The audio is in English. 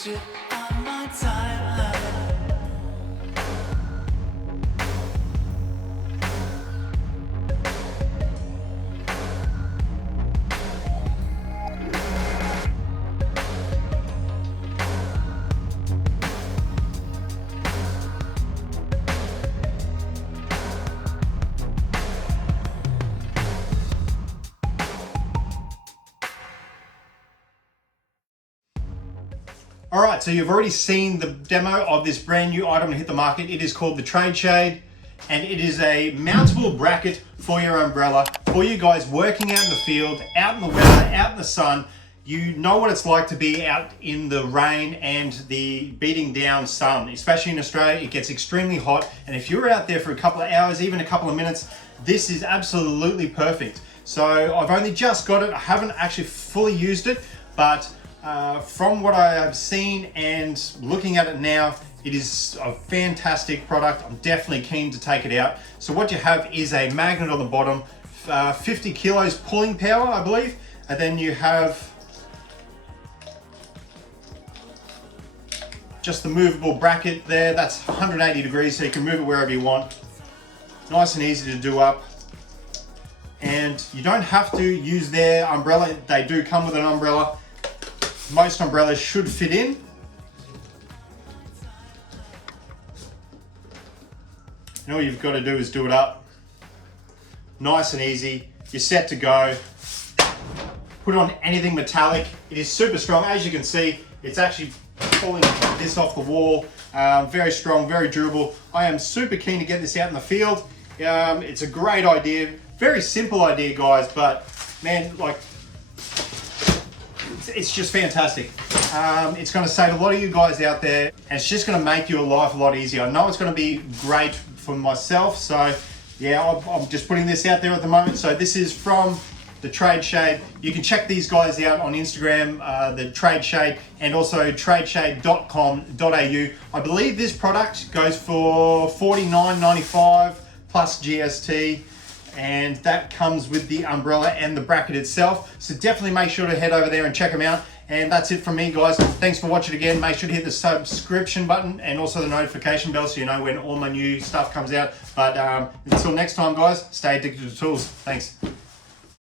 put you on my timeline. All right, so you've already seen the demo of this brand new item to hit the market. It is called the Trade Shade, and it is a mountable bracket for your umbrella, for you guys working out in the field, out in the weather, out in the sun. You know what it's like to be out in the rain and the beating down sun, especially in Australia. It gets extremely hot, and if you're out there for a couple of hours, even a couple of minutes, this is absolutely perfect. So I've only just got it. I haven't actually fully used it, but from what I have seen and looking at it now, it is a fantastic product. I'm definitely keen to take it out. So what you have is a magnet on the bottom, 50 kilos pulling power, I believe, and then you have just the movable bracket there. That's 180 degrees, so you can move it wherever you want. Nice and easy to do up. And you don't have to use their umbrella. They do come with an umbrella. Most umbrellas should fit in. And all you've got to do is do it up. Nice and easy. You're set to go. Put it on anything metallic. It is super strong. As you can see, it's actually pulling this off the wall. Very strong, very durable. I am super keen to get this out in the field. It's a great idea. Very simple idea, guys, but man, like, it's just fantastic. It's going to save a lot of you guys out there, and it's just going to make your life a lot easier. I know it's going to be great for myself, so yeah, I'm just putting this out there at the moment. So this is from the Trade Shade. You can check these guys out on Instagram, the Trade Shade, and also tradeshade.com.au. I believe this product goes for $49.95 plus GST. And that comes with the umbrella and the bracket itself. So definitely make sure to head over there and check them out. And that's it from me, guys. Thanks for watching again. Make sure to hit the subscription button and also the notification bell so you know when all my new stuff comes out. But until next time, guys, stay addicted to tools. Thanks.